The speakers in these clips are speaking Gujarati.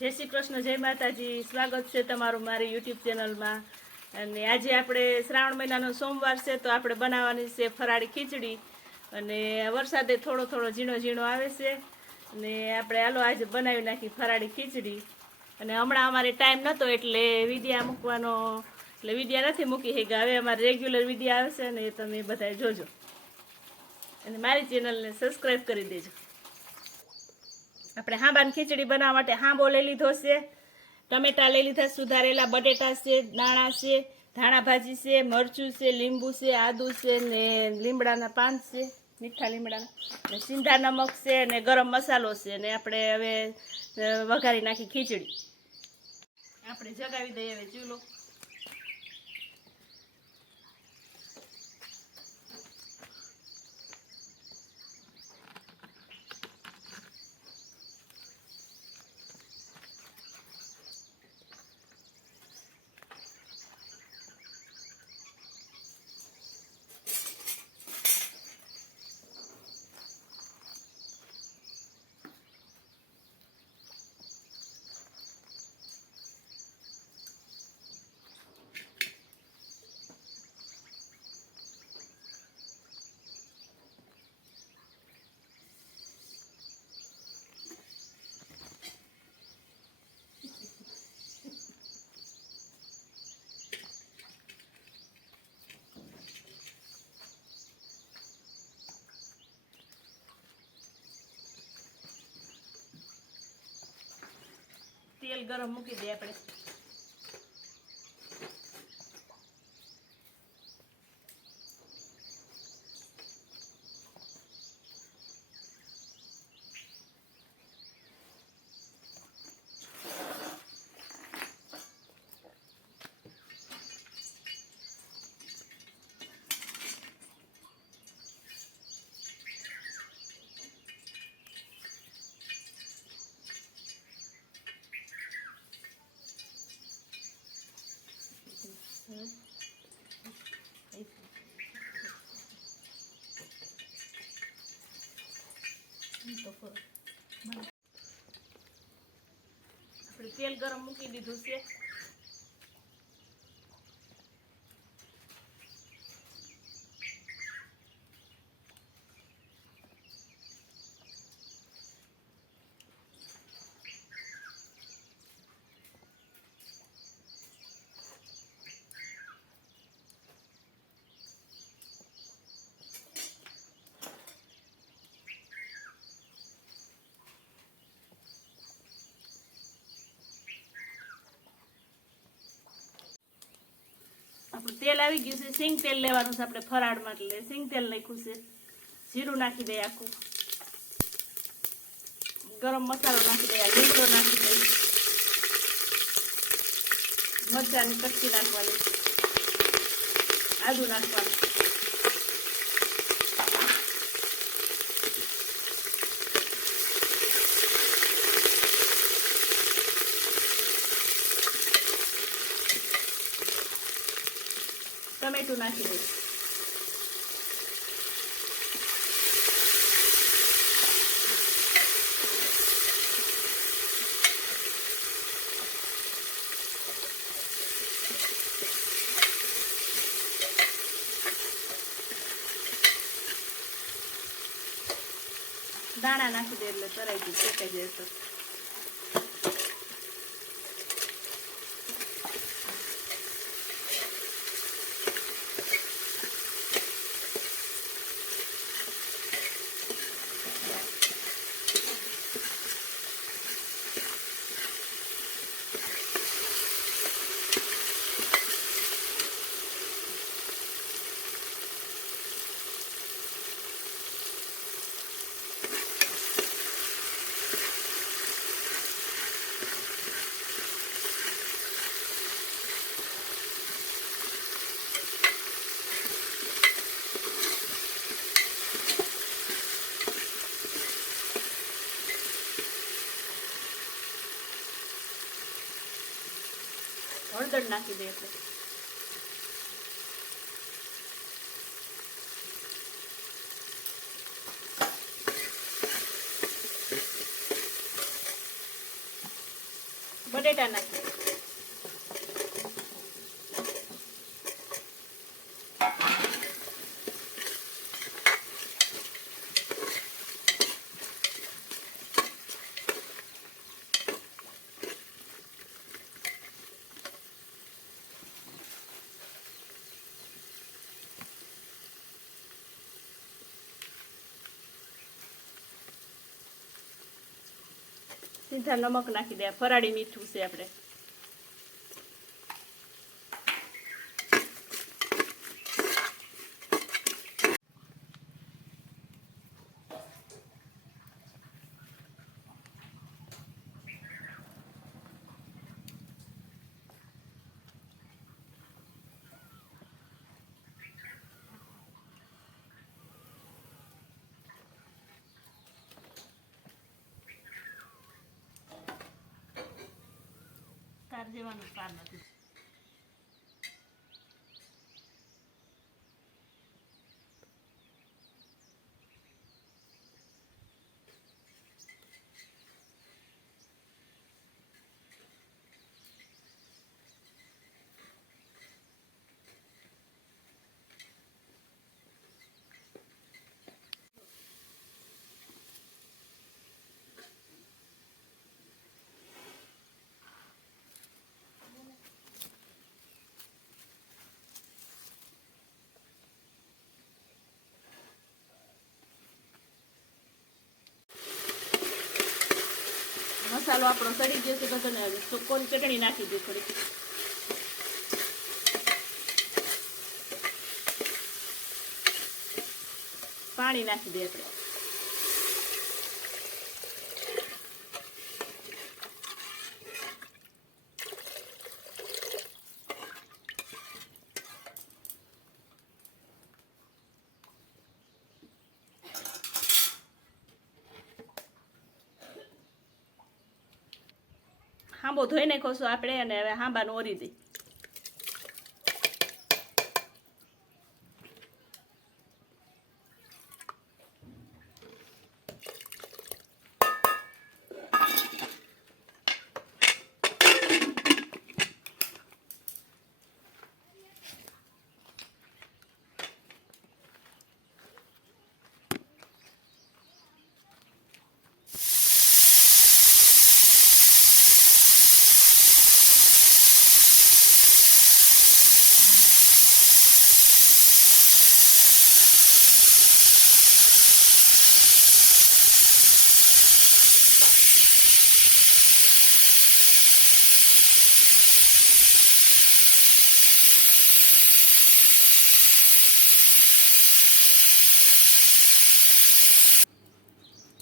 જય શ્રી કૃષ્ણ, જય માતાજી. સ્વાગત છે તમારું મારી યુટ્યુબ ચેનલમાં. અને આજે આપણે શ્રાવણ મહિનાનો સોમવાર છે, તો આપણે બનાવવાની છે ફરાળી ખીચડી. અને વરસાદે થોડો થોડો ઝીણો ઝીણો આવે છે, અને આપણે હાલો આજે બનાવી નાખી ફરાળી ખીચડી. અને હમણાં અમારે ટાઈમ નહોતો એટલે વિડીયા મૂકવાનો, એટલે વિડીયા નથી મૂકી શક્યા. હવે અમારે રેગ્યુલર વિડીયા આવે છે ને એ તમે બધા જોજો, અને મારી ચેનલને સબસ્ક્રાઈબ કરી દેજો. આપણે હાંબાની ખીચડી બનાવવા માટે હાંબો લઈ લીધો છે, ટમેટા લઈ લીધા, સુધારેલા બટેટા છે, દાણા છે, ધાણા ભાજી છે, મરચું છે, લીંબુ છે, આદુ છે ને લીમડાના પાન છે, મીઠા લીમડાના, ને સિંધા નમક છે ને ગરમ મસાલો છે. ને આપણે હવે વઘારી નાખી ખીચડી. આપણે જગાવી દઈએ હવે ચૂલો. તેલ ગરમ મૂકી દઈએ આપણે. આપણે તેલ ગરમ મૂકી દીધું છે. આપણું તેલ આવી ગયું છે. સિંગ તેલ લેવાનું છે આપણે ફરાળમાં, એટલે સિંગ તેલ નાખ્યું છે. જીરું નાખી દઈએ આખું, ગરમ મસાલો નાખી દઈએ, લીમડો નાખી દઈએ, મરચાંની કટકી નાખવાની, આદુ નાખવાનું, ટમેટું નાખી દઈએ. દાણા નાખી દે એટલે તરાઈ ગયું, શેકાઈ જાય તો. હળદર નાખી દઈએ આપણે. બટેટા નાખી. સીધા નમક નાખી દે. ફરાળી મીઠું છે આપણે. તાર જેવાનું પાર નથી. મસાલો આપણો સડી ગયો છે બધો ને. હવે કોરી ચટણી નાખી દે થોડી. પાણી નાખી દે આપણે. હાંબો ધોઈ નાખ્યો છો આપણે અને હવે હાંબાનું ઓરી દઈ.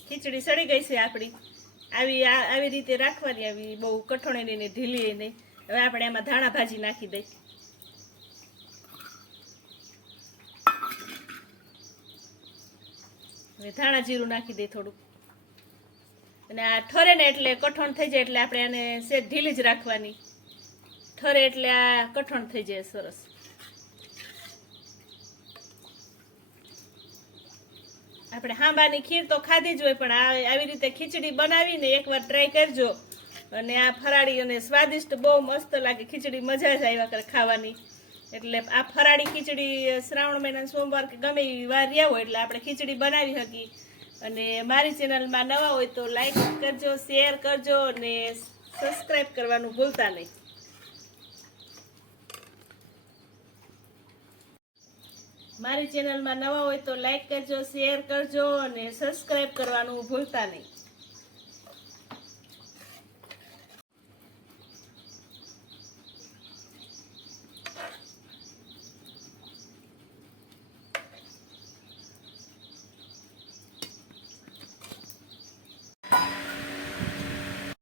ખીચડી સડી ગઈ છે આપણી. આવી રીતે રાખવાની. આવી બહુ કઠોળેની ને ઢીલી નહીં. હવે આપણે એમાં ધાણા ભાજી નાખી દઈ. હવે ધાણા જીરું નાખી દઈ થોડુંક. અને આ ઠરે ને એટલે કઠણ થઈ જાય એટલે આપણે આને સેજ ઢીલી જ રાખવાની. ઠરે એટલે આ કઠણ થઈ જાય સરસ. આપણે હાંબાની ખીર તો ખાધી જ હોય, પણ આવી રીતે ખીચડી બનાવીને એકવાર ટ્રાય કરજો. અને આ ફરાળી અને સ્વાદિષ્ટ બહુ મસ્ત લાગે. ખીચડી મજા જ આવ્યા કરે ખાવાની. એટલે આ ફરાળી ખીચડી શ્રાવણ મહિના સોમવાર કે ગમે એ વાર રહ્યા હોય એટલે આપણે ખીચડી બનાવી શકીએ. અને મારી ચેનલમાં નવા હોય તો લાઈક કરજો, શેર કરજો અને સબસ્ક્રાઈબ કરવાનું ભૂલતા નહીં. મારી ચેનલમાં નવા હોય તો લાઈક કરજો, શેર કરજો અને સબસ્ક્રાઈબ કરવાનું ભૂલતા નહીં.